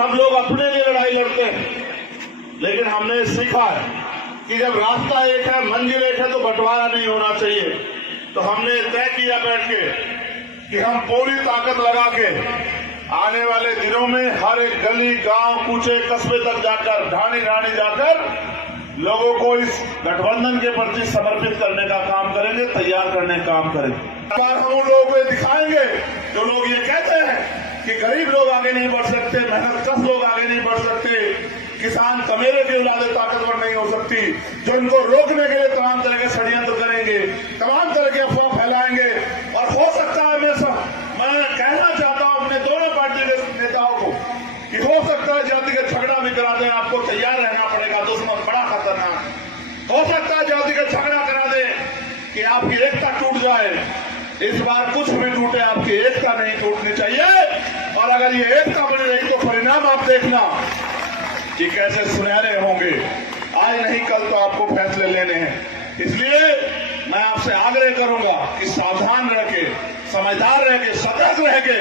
सब लोग अपने लिए लड़ाई लड़ते हैं, लेकिन हमने सीखा है कि जब रास्ता एक है, मंजिल एक है, तो बंटवारा नहीं होना चाहिए। तो हमने तय किया बैठ के कि हम पूरी ताकत लगा के आने वाले दिनों में हर एक गली, गांव, कूचे, कस्बे तक जाकर, ढाणी ढाणी जाकर लोगों को इस गठबंधन के प्रति समर्पित करने का काम करेंगे, तैयार करने का काम करेंगे। हम उन लोगों को दिखाएंगे जो लोग ये कहते हैं कि गरीब लोग आगे नहीं बढ़ सकते, मेहनतकश लोग आगे नहीं बढ़ सकते, किसान कमेरे की औलादे ताकतवर नहीं हो सकती, जो इनको रोकने के लिए तमाम तरह के षड्यंत्र करेंगे, तमाम तरह के अफवाह फैलाएंगे। और हो सकता है मैं कहना चाहता हूं अपने दोनों पार्टी के नेताओं को कि हो सकता है जातिगत झगड़ा भी करा दें, आपको तैयार रहना पड़ेगा, दुश्मन बड़ा खतरनाक है। हो सकता है जातिगत झगड़ा करा दें कि आपकी एकता टूट जाए। इस बार कुछ भी टूटे, आपकी एकता नहीं टूटनी चाहिए। और अगर ये एकता बनी रही तो परिणाम आप देखना कि कैसे सुनहरे होंगे। आज नहीं कल तो आपको फैसले लेने हैं। इसलिए मैं आपसे आग्रह करूंगा कि सावधान रह के, समझदार रह के, सतर्क रह के,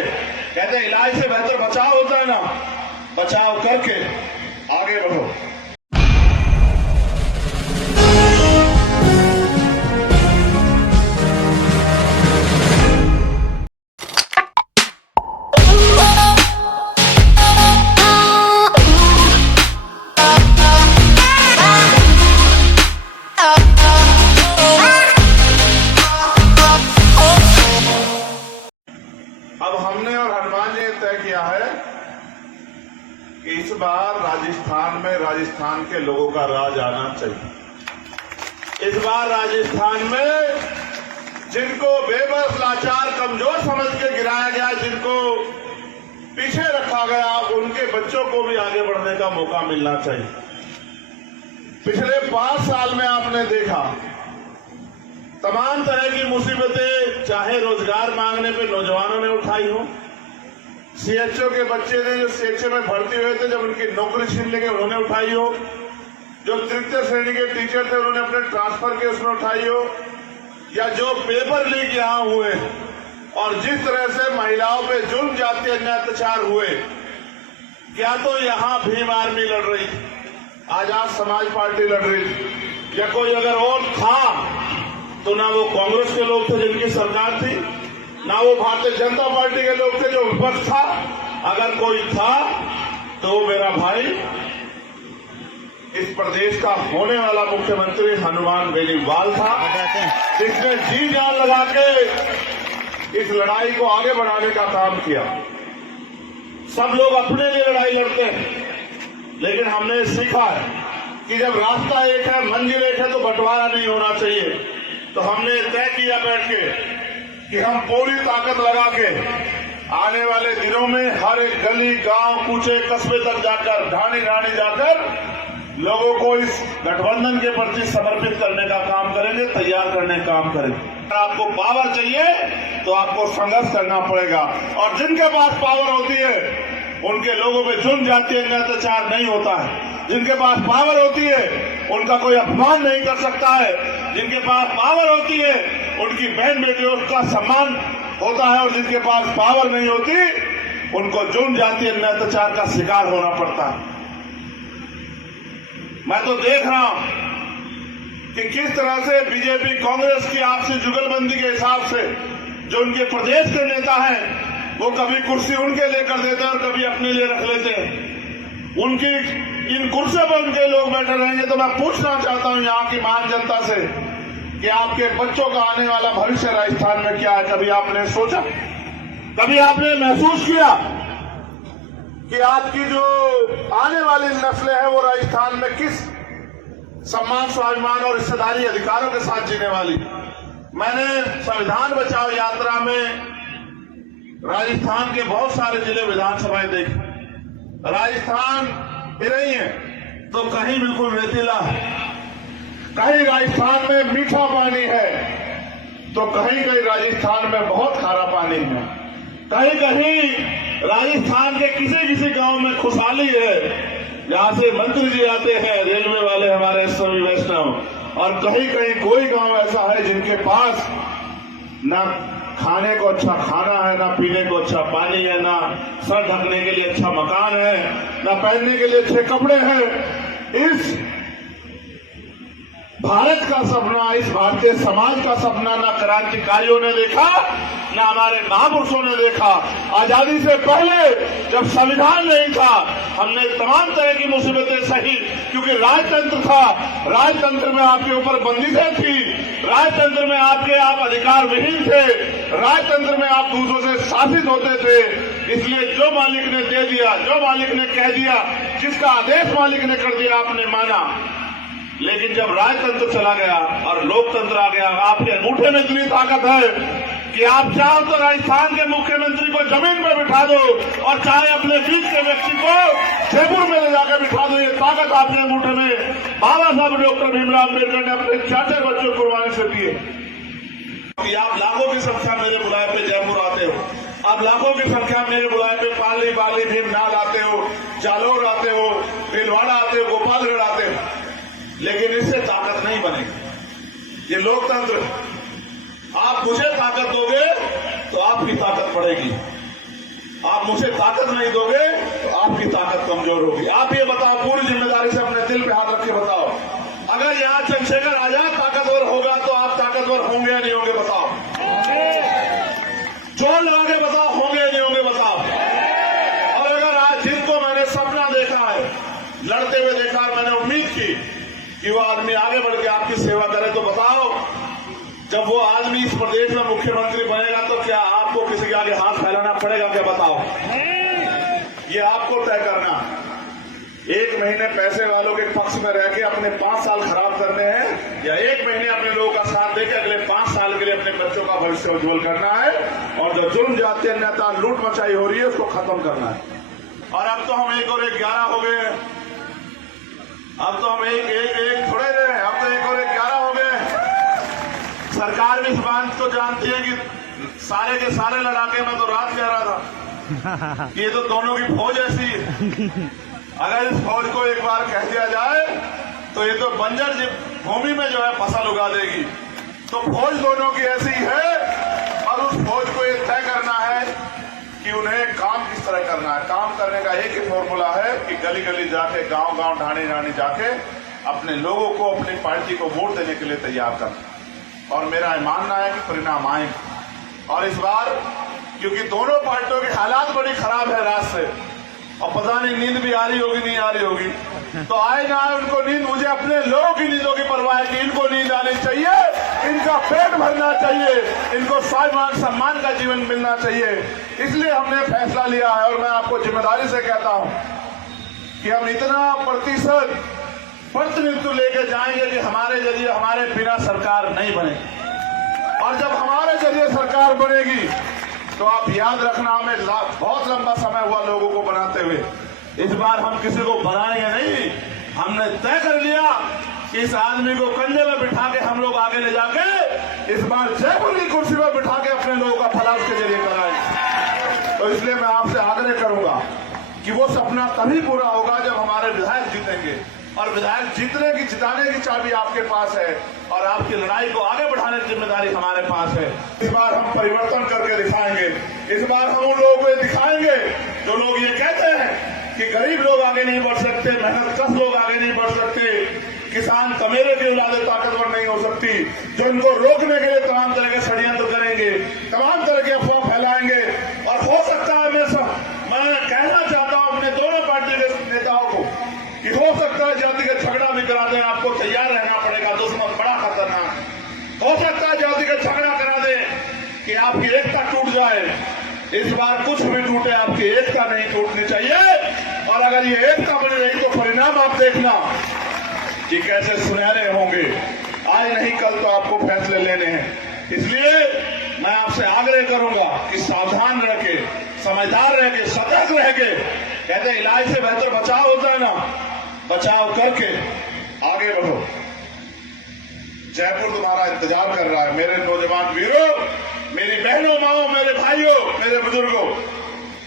कहते हैं इलाज से बेहतर बचाव होता है ना, बचाव करके आगे बढ़ो। अब हमने और हनुमान जी ने तय किया है कि इस बार राजस्थान के लोगों का राज आना चाहिए। इस बार राजस्थान में जिनको बेबस, लाचार, कमजोर समझ के गिराया गया, जिनको पीछे रखा गया, उनके बच्चों को भी आगे बढ़ने का मौका मिलना चाहिए। पिछले 5 साल में आपने देखा तमाम तरह की मुसीबतें, चाहे रोजगार मांगने पे नौजवानों ने उठाई हो, सीएचओ के बच्चे थे जो सीएचओ में भर्ती हुए थे, जब उनकी नौकरी छीन लेंगे उन्होंने उठाई हो, जो तृतीय श्रेणी के टीचर थे उन्होंने अपने ट्रांसफर के उसमें उठाई हो, या जो पेपर लीक यहां हुए और जिस तरह से महिलाओं पे जुल्म, जातीय अन्याय, अत्याचार हुए, क्या तो यहां भीम आर्मी लड़ रही थी, आजाद समाज पार्टी लड़ रही थी, या कोई अगर और था तो ना वो कांग्रेस के लोग थे जिनकी सरकार थी, ना वो भारतीय जनता पार्टी के लोग थे जो विपक्ष था। अगर कोई था तो वो मेरा भाई, इस प्रदेश का होने वाला मुख्यमंत्री हनुमान बेनीवाल था, जिसने जी जान लगा के इस लड़ाई को आगे बढ़ाने का काम किया। सब लोग अपने लिए लड़ाई लड़ते हैं, लेकिन हमने सीखा है कि जब रास्ता एक है, मंजिल एक है, तो बंटवारा नहीं होना चाहिए। तो हमने तय किया बैठ के कि हम पूरी ताकत लगा के आने वाले दिनों में हर एक गली, गांव, कूचे, कस्बे तक जाकर, ढाणी ढाणी जाकर लोगों को इस गठबंधन के प्रति समर्पित करने का काम करेंगे, तैयार करने का काम करेंगे। आपको पावर चाहिए तो आपको संघर्ष करना पड़ेगा, और जिनके पास पावर होती है उनके लोगों पे जुल्म, जातीय अन्याय, अत्याचार नहीं होता है। जिनके पास पावर होती है उनका कोई अपमान नहीं कर सकता है। जिनके पास पावर होती है उनकी बहन बेटियों का सम्मान होता है, और जिनके पास पावर नहीं होती उनको जुल्म, जातीय अन्याय, अत्याचार का शिकार होना पड़ता है। मैं तो देख रहा हूं कि किस तरह से बीजेपी, कांग्रेस की आपसी जुगलबंदी के हिसाब से जो उनके प्रदेश के नेता हैं वो कभी कुर्सी उनके लेकर देते हैं और कभी अपने लिए रख लेते हैं। उनकी इन कुर्सियों पर उनके लोग बैठे रहेंगे। तो मैं पूछना चाहता हूं यहाँ की महान जनता से कि आपके बच्चों का आने वाला भविष्य राजस्थान में क्या है? कभी आपने सोचा, कभी आपने महसूस किया कि आपकी जो आने वाली नस्लें हैं वो राजस्थान में किस सम्मान, स्वाभिमान और हिस्सेदारी, अधिकारों के साथ जीने वाली? मैंने संविधान बचाओ यात्रा में राजस्थान के बहुत सारे जिले, विधानसभाएं देखी। राजस्थान नहीं है तो कहीं बिल्कुल रेतीला है, कहीं राजस्थान में मीठा पानी है तो कहीं कहीं राजस्थान में बहुत खारा पानी है, कहीं कहीं राजस्थान के किसी किसी गांव में खुशहाली है जहां से मंत्री जी आते हैं, रेलवे वाले हमारे स्वामी वैष्णव, और कहीं कहीं कोई गांव ऐसा है जिनके पास न खाने को अच्छा खाना है, ना पीने को अच्छा पानी है, ना सर ढकने के लिए अच्छा मकान है, ना पहनने के लिए अच्छे कपड़े हैं। इस भारत का सपना, इस भारतीय समाज का सपना ना क्रांतिकारियों ने देखा, ना हमारे महापुरुषों ने देखा। आजादी से पहले जब संविधान नहीं था, हमने तमाम तरह की मुसीबतें सही, क्योंकि राजतंत्र था। राजतंत्र में आपके ऊपर बंदिशें थी, राजतंत्र में आप अधिकार विहीन थे, राजतंत्र में आप दूसरों से शासित होते थे। इसलिए जो मालिक ने दे दिया, जो मालिक ने कह दिया, जिसका आदेश मालिक ने कर दिया, आपने माना। लेकिन जब राजतंत्र चला गया और लोकतंत्र आ गया, आपके अंगूठे में इतनी ताकत है कि आप चाहो तो राजस्थान के मुख्यमंत्री को जमीन पर बिठा दो और चाहे अपने बीच के व्यक्ति को जयपुर में ले जाकर बिठा दो। ये ताकत आपके अंगूठे में बाबा साहब डॉक्टर भीमराव अम्बेडकर ने अपने 4 बच्चों को कुर्बानी से दिए। आप लाखों की संख्या मेरे बुलाए पे जयपुर आते हो, आप लाखों की संख्या मेरे बुलाए पे पाली बाली भीमनाल आते हो, जालौर आते हो, भीलवाड़ा आते हो, गोपालगढ़ आते हो, लेकिन इससे ताकत नहीं बनेगी। ये लोकतंत्र, आप मुझे ताकत दोगे तो आपकी ताकत बढ़ेगी, आप मुझे ताकत नहीं दोगे तो आपकी ताकत कमजोर होगी। आप ये बताओ, पूरी जिम्मेदारी से अपने दिल पे हाथ रख के बताओ, अगर यहाँ चंद्रशेखर आजाद ताकतवर होगा तो आप ताकतवर होंगे या नहीं होंगे? बताओ, जोर लगा के बताओ, होंगे या नहीं होंगे? बताओ। और अगर आज जिनको मैंने सपना देखा है, लड़ते हुए देखा, मैंने उम्मीद की कि वो आदमी आगे बढ़ के आपकी सेवा करे, तो बताओ, जब वो आदमी इस प्रदेश में मुख्यमंत्री बनेगा तो क्या आपको किसी के आगे हाथ फैलाना पड़ेगा? क्या बताओ? ये आपको तय करना। 1 महीने पैसे वालों के पक्ष में रह के अपने 5 साल खराब करने हैं, या 1 महीने अपने लोगों का साथ देकर अगले 5 साल के लिए अपने बच्चों का भविष्य उज्जवल करना है, और जो जुल्म जाति अन्यथा लूट मचाई हो रही है उसको खत्म करना है। और अब तो हम 1 और 1 11 हो गए, अब तो हम एक थोड़े रहे, अब तो 1 और 1 11 हो गए। सरकार भी इस बात को जानती है कि सारे के सारे लड़ाके में तो रात कह रहा था कि ये तो दोनों की फौज ऐसी है। अगर इस फौज को एक बार कह दिया जाए तो ये तो बंजर भूमि में जो है फसल उगा देगी। तो फौज दोनों की ऐसी है, और उस फौज को ये तय करना है कि उन्हें काम किस तरह करना है। काम करने का एक ही फॉर्मूला है कि गली गली जाके, गांव गांव, ढाणी ढाणी जाके अपने लोगों को अपनी पार्टी को वोट देने के लिए तैयार करना। और मेरा मानना है कि परिणाम आएंगे। और इस बार क्योंकि दोनों पार्टियों की हालात बड़ी खराब है रात से, और पता नहीं नींद भी आ रही होगी नहीं आ रही होगी, तो आए ना आए उनको नींद, मुझे अपने लोगों की नींदों की परवाह है कि इनको नींद आनी चाहिए, इनका पेट भरना चाहिए, इनको स्वाभिमान सम्मान का जीवन मिलना चाहिए। इसलिए हमने फैसला लिया है, और मैं आपको जिम्मेदारी से कहता हूं कि हम इतना प्रतिनिधित्व लेकर जाएंगे कि हमारे जरिए, हमारे बिना सरकार नहीं बनेगी। और जब हमारे जरिए सरकार बनेगी तो आप याद रखना, हमें बहुत लंबा समय हुआ लोगों को बनाते हुए, इस बार हम किसी को बनाएंगे नहीं। हमने तय कर लिया कि इस आदमी को कंधे में बिठा के हम लोग आगे ले जाके इस बार जयपुर की कुर्सी पर बिठा के अपने लोगों का भला उसके जरिए कराएंगे। तो इसलिए मैं आपसे आग्रह करूंगा कि वो सपना तभी पूरा होगा जब हमारे विधायक जीतेंगे, और विधायक जिताने की चाबी आपके पास है, और आपकी लड़ाई को आगे बढ़ाने की जिम्मेदारी हमारे पास है। इस बार हम परिवर्तन करके दिखाएंगे। इस बार हम उन लोगों को दिखाएंगे जो लोग ये कहते हैं कि गरीब लोग आगे नहीं बढ़ सकते, मेहनतकश लोग आगे नहीं बढ़ सकते, किसान कमेरे की औलादे ताकतवर नहीं हो सकती, जो इनको रोकने के लिए तमाम तरह के षड्यंत्र करेंगे, तमाम तरह के अफवाह फैलाएंगे। और हो सकता है मैं कहना चाहता हूं अपने दोनों पार्टी के नेताओं को कि हो सकता है जातिगत झगड़ा भी करा दें, आपको तैयार रहना पड़ेगा, दुश्मन बड़ा खतरनाक है। हो सकता है जातिगत झगड़ा करा दें कि आपकी एकता टूट जाए। इस बार कुछ भी टूटे, आपकी एकता नहीं टूटनी चाहिए। और अगर ये एकता बनी रही तो परिणाम आप देखना कि कैसे सुनहरे होंगे। आज नहीं कल तो आपको फैसले लेने हैं। इसलिए मैं आपसे आग्रह करूंगा कि सावधान रह के, समझदार रह के, सतर्क रह के, कहते इलाज से बेहतर बचाव होता है ना, बचाव करके आगे बढ़ो। जयपुर तुम्हारा इंतजार कर रहा है। मेरे नौजवान वीरों, मेरी बहनों, माओ, मेरे भाइयों, मेरे बुजुर्गों,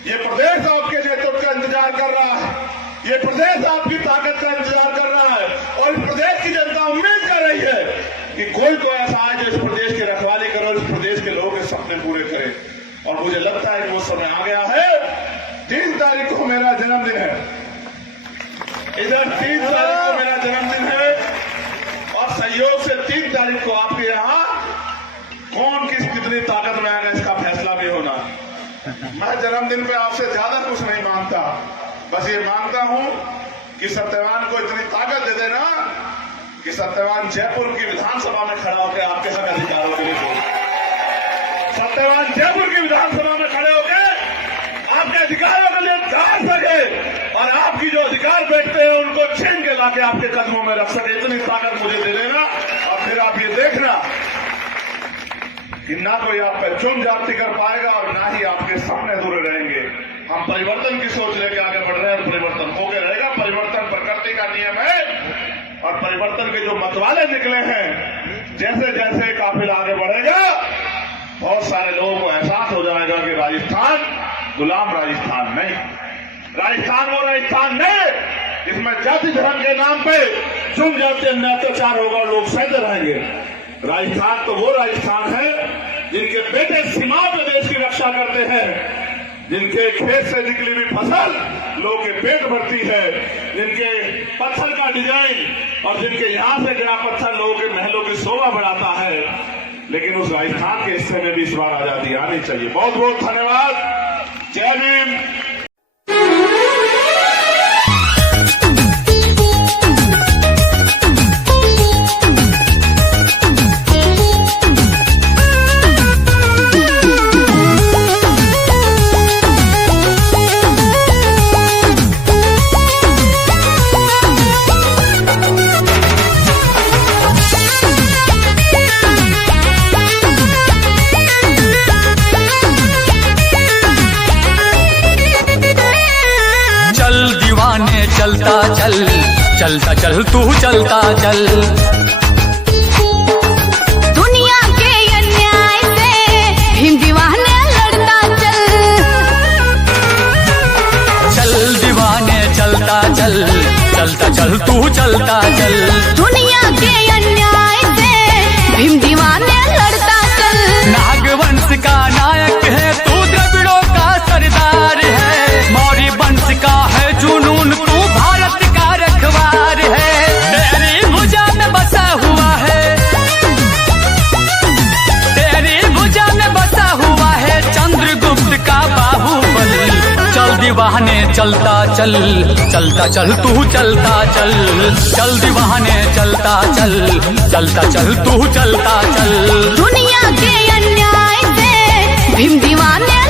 ये प्रदेश आपके नेतृत्व का इंतजार कर रहा है, ये प्रदेश आपकी ताकत का इंतजार कर रहा है। और इस प्रदेश की जनता उम्मीद कर रही है कि कोई तो ऐसा आए जो इस प्रदेश की रखवाली करो, इस प्रदेश के लोगों के सपने पूरे तारीख को आपके यहाँ कौन कितनी ताकत में आएगा इसका फैसला भी होना। मैं जन्मदिन पे आपसे ज्यादा कुछ नहीं मांगता, बस ये मांगता हूं कि सत्यवान को इतनी ताकत दे देना कि सत्यवान जयपुर की विधानसभा में खड़ा होकर आपके सब अधिकारों के लिए बोले। सत्यवान जयपुर की विधानसभा में खड़े होकर आपके अधिकारों के लिए लड़ सके और आपकी जो अधिकार बैठते हैं उनको छीन के लाके आपके कदमों में रख सके। इतनी ताकत मुझे दे देना और फिर आप ये देखना कि ना कोई आप पे चुन जाति कर पाएगा और ना ही आपके सामने दूर रहेंगे। हम परिवर्तन की सोच लेके आगे बढ़ रहे हैं, परिवर्तन होके रहेगा। परिवर्तन प्रकृति का नियम है और परिवर्तन के जो मतवाले निकले हैं, जैसे जैसे काफिला आगे बढ़ेगा बहुत सारे लोगों को एहसास हो जाएगा कि राजस्थान गुलाम राजस्थान नहीं, राजस्थान वो राजस्थान नहीं इसमें जाति धर्म के नाम पे चुन जाति अन्य अत्याचार होगा, लोग सहते रहेंगे। राजस्थान तो वो राजस्थान है जिनके बेटे सीमाओं पे देश की रक्षा करते हैं, जिनके खेत से निकली हुई फसल लोगों के पेट भरती है, जिनके पत्थर का डिजाइन और जिनके यहां से गिरा पत्थर लोगों के महलों की शोभा बढ़ाता है। लेकिन उस राजस्थान के हिस्से में भी इस बार आजादी आनी चाहिए। बहुत बहुत धन्यवाद। जय भीम। चलता चल चलता चल तू चलता चल, दुनिया के अन्याय से भीम दीवाने लड़ता चल। चल दीवाने चलता चल चलता चल तू चलता चल, दुनिया के अन्याय से भीम दीवाने लड़ता चल। नागवंश का नायक है तू, द्रविड़ों का सरदार है, मौर्य वंश का है जुनून तू, भारत का रखवार है। तेरी भुजा में बसा हुआ है, तेरी भुजा में बसा हुआ है चंद्रगुप्त का बाहुबली। चल दीवाने चलता चल चलता चल तू चलता चल, चल दीवाने चलता चल चलता चल तू चलता चल, दुनिया के अन्याय से भीम दीवाने